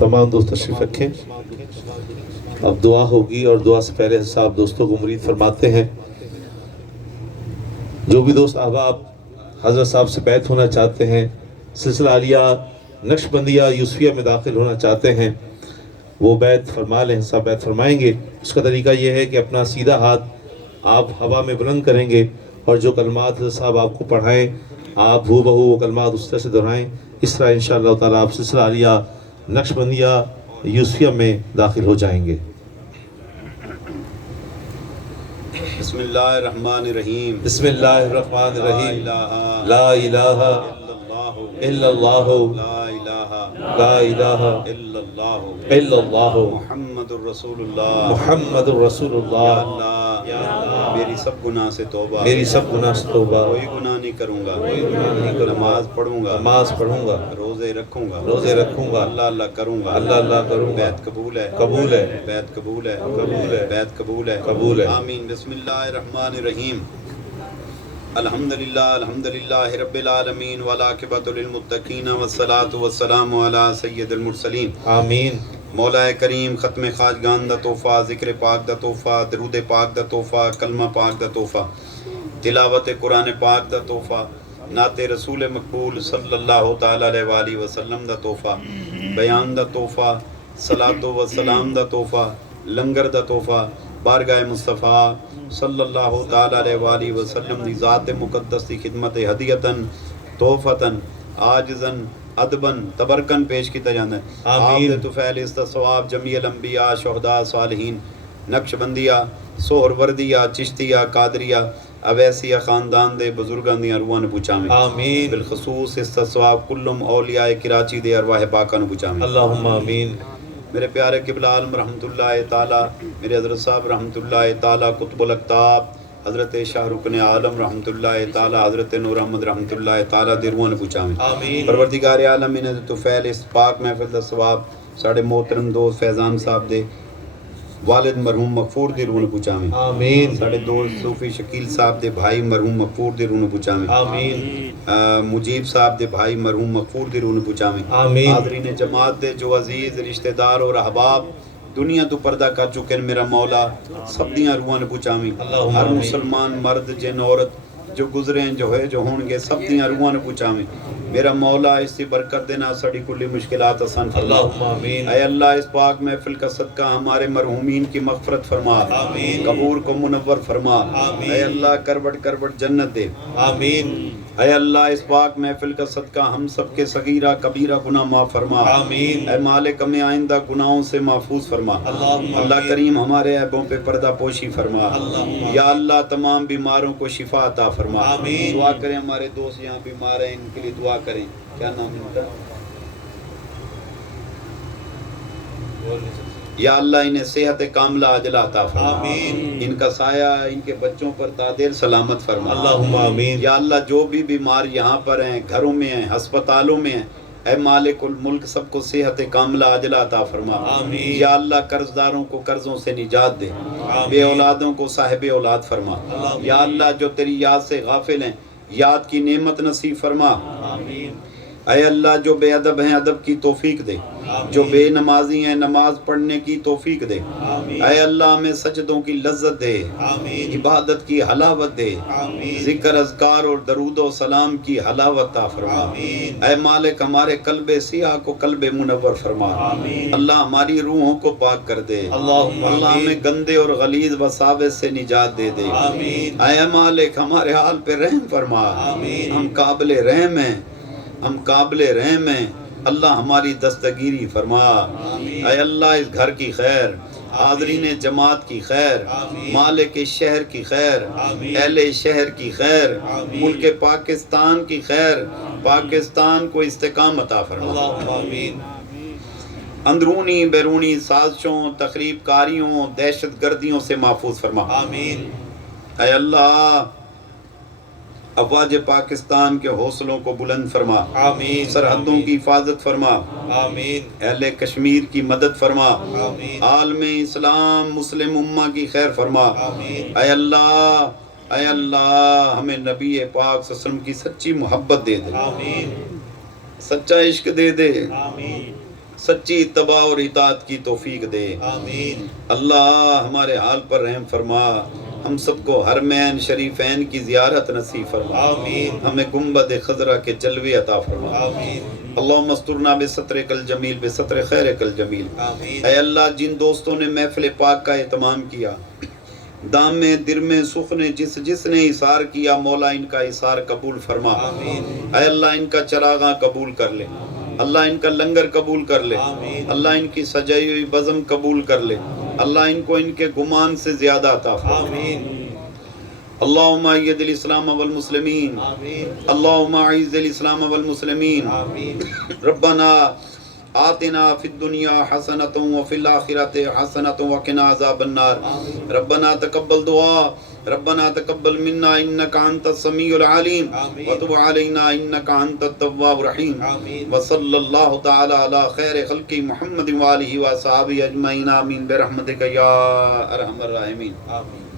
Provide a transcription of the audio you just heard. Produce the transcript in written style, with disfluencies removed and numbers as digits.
تمام دوست تشریف رکھیں. اب دعا ہوگی اور دعا سے پہلے صاحب دوستوں کو مرید فرماتے ہیں. جو بھی دوست احباب حضرت صاحب سے بیعت ہونا چاہتے ہیں، سلسلہ عالیہ نقشبندیہ یوسفیہ میں داخل ہونا چاہتے ہیں، وہ بیعت فرما لیں. صاحب بیعت فرمائیں گے. اس کا طریقہ یہ ہے کہ اپنا سیدھا ہاتھ آپ ہوا میں بلند کریں گے اور جو کلمات حضرت صاحب آپ کو پڑھائیں آپ ہو بہو وہ کلمات اس طرح سے دہرائیں. اس طرح انشاءاللہ تعالیٰ آپ سلسلہ عالیہ نقشبندیہ یوسفیہ میں داخل ہو جائیں گے. بسم اللہ الرحمن الرحیم. بسم اللہ الرحمن الرحیم. لا الہ الا اللہ لا الہ الا اللہ محمد الرسول اللہ. محمد الرسول اللہ. یا اللہ میری سب گناہ سے توبہ. میری سب گناہ سے توبہ. کوئی گناہ نہیں کروں گا. کوئی گناہ نہیں کروں گا. نماز پڑھوں گا. نماز پڑھوں گا. روزے رکھوں گا. روزے رکھوں گا. اللہ اللہ کروں گا. اللہ اللہ کروں گا. بیعت قبول ہے. قبول ہے. بیعت قبول ہے. قبول ہے. بیعت قبول ہے. قبول ہے. آمین. بسم اللہ الرحمن الرحیم. الحمدللہ الحمدللہ رب العالمین والعاقبۃ للمتقین والصلاۃ والسلام علی سید المرسلین. آمین. مولا کریم ختم خواجگان دا تحفہ، ذکر پاک دا تحفہ، درود پاک دا تحفہ، کلمہ پاک دا تحفہ، تلاوت قرآن پاک دا تحفہ، نعت رسول مقبول صلی اللہ تعالی علیہ وآلہ وسلم دا تحفہ، بیان دا تحفہ، صلاۃ و سلام دا تحفہ، لنگر دا تحفہ، بارگاہ مصطفیٰ صلی اللہ تعالی علیہ وآلہ وسلم دی ذات مقدس دی خدمت ہدیتاً تحفتاً عاجزاً ادباً تبرکن پیش کیتا جانا ہے. آمین. آپ دے طفیل اس دا ثواب جمیع الانبیاء شہداء صالحین نقشبندیہ سہروردیہ چشتیہ قادریہ اویسیہ خاندان دے بزرگان دی ارواح نے پوچھاویں. آمین. بالخصوص اس دا ثواب کلم اولیاء کراچی دے ارواح پاکاں نے پوچھاویں. اللہم آمین. میرے پیارے قبلہ عالم رحمۃ اللہ تعالیٰ، میرے حضرت صاحب رحمۃ اللہ تعالیٰ قطب الاقطاب حضرت شاہ رکن عالم رحمۃ اللہ تعالیٰ حضرت نور احمد رحمۃ اللہ تعالیٰ دی روحاں نے پوچھاویں. آمین. پروردگار عالم انہاں دے طفیل اس پاک محفل دا ثواب ساڑے محترم دوست فیضان صاحب دے والد مرحوم مغفور دی روح نے پوچھاویں. آمین. ساڑے دوست صوفی شکیل صاحب دے بھائی مرحوم مغفور دی روح نے پوچھاویں. آمین. مجیب صاحب دے بھائی مرحوم مغفور دی روح نے پوچھاویں. آمین. حاضرین جماعت دے جو عزیز رشتہ دار اور احباب دنیا تو پردہ کر چکے ہیں میرا مولا سب دیاں روحاں نے پوچھاویں. اللہم ہر آمین. مسلمان مرد جن عورت جو گزرے ہیں جو ہے جو ہون گے سب دیاں روحاں نے پوچھاویں. میرا مولا اس کی برکت دینا سڑی کلی مشکلات آسان فرما. اللہم آمین. اے اللہ اس پاک محفل کا صدقہ ہمارے مرحومین کی مغفرت فرما. آمین. قبور کو منور فرما. آمین. اے اللہ کروٹ کروٹ جنت دے. آمین. اے اللہ اس پاک محفل کا صدقہ ہم سب کے صغیرہ کبیرہ گناہ معاف فرما. آمین. اے مالک ہمیں آئندہ گناہوں سے محفوظ فرما. اللہم اللہ آمین. کریم ہمارے عیبوں پہ پردہ پوشی فرما. اللہم یا اللہ تمام بیماروں کو شفا عطا فرما. آمین. دعا کریں ہمارے دوست یہاں بیمار ہیں ان کے لیے دعا کریں. کیا نام ان کا؟ یا اللہ انہیں صحت کاملہ عاجلہ عطا فرما. آمین. ان کا سایہ ان کے بچوں پر تادیر سلامت فرما. اللہم آمین. یا اللہ جو بھی بیمار یہاں پر ہیں گھروں میں ہیں ہسپتالوں میں ہیں اے مالک الملک سب کو صحت کاملہ عاجلہ عطا فرما. آمین. یا اللہ قرض داروں کو قرضوں سے نجات دے. آمین. بے اولادوں کو صاحب اولاد فرما. آمین. یا اللہ جو تیری یاد سے غافل ہیں یاد کی نعمت نصیب فرما. آمین. اے اللہ جو بے ادب ہیں ادب کی توفیق دے. آمین. جو بے نمازی ہیں نماز پڑھنے کی توفیق دے. آمین. اے اللہ ہمیں سجدوں کی لذت دے. آمین. عبادت کی حلاوت دے. آمین. ذکر اذکار اور درود و سلام کی حلاوت عطا فرما. آمین. اے مالک ہمارے قلب سیاہ کو قلب منور فرما. آمین. اللہ ہماری روحوں کو پاک کر دے. اللہم اللہ آمین. ہمیں گندے اور غلیظ وساوس سے نجات دے دے. آمین. اے مالک ہمارے حال پہ رحم فرما. آمین. ہم قابل رحم ہیں ہم قابل رحم ہیں. اللہ ہماری دستگیری فرما. آمین. اے اللہ اس گھر کی خیر حاضرین جماعت کی خیر آمین. مالک شہر کی خیر آمین. اہل شہر کی خیر آمین. ملک پاکستان کی خیر پاکستان کو استقامت عطا فرما. اللہم آمین. اندرونی بیرونی سازشوں، تخریب کاریوں، دہشت گردیوں سے محفوظ فرما۔ آمین اے اللہ افواج پاکستان کے حوصلوں کو بلند فرما، آمین سرحدوں کی حفاظت فرما، آمین اہل کشمیر کی مدد فرما، آمین عالم اسلام مسلم امہ کی خیر فرما۔ آمین اے اللہ ہمیں نبی پاک صلی اللہ علیہ وسلم کی سچی محبت دے دے، آمین سچا عشق دے دے، آمین سچی اتباع اور اطاعت کی توفیق دے۔ آمین اللہ ہمارے حال پر رحم فرما، ہم سب کو حرمین شریفین کی زیارت نصیب فرما، آمین ہمیں گنبد خضرا کے جلوے عطا فرما۔ آمین اللہم استرنا بسترک الجمیل بستر خیرک الجمیل۔ آمین اے اللہ جن دوستوں نے محفل پاک کا اہتمام کیا، دام میں در میں سخ نے جس نے اثار کیا، مولا ان کا اثار قبول فرما۔ آمین اے اللہ ان کا چراغاں قبول کر لے، اللہ ان کا لنگر قبول کر لے، آمین اللہ ان کی سجائی ہوئی بزم قبول کر لے، اللہ ان کو ان کے گمان سے زیادہ عطا فرما۔ آمین اللہم اید الاسلام والمسلمین، آمین اللہم اعز الاسلام والمسلمین، آمین ربنا آتنا فی الدنیا حسنۃ وفی الآخرۃ حسنۃ وقنا عذاب النار، ربنا تقبل دعا، ربنا تقبل منا انک انت السمیع العلیم آمین وتب علینا انک انت التواب الرحیم، آمین وصلی اللہ تعالی علی خیر خلق محمد وآلہ وصحبہ اجمعین، آمین برحمتک یا ارحم الراحمین۔ آمین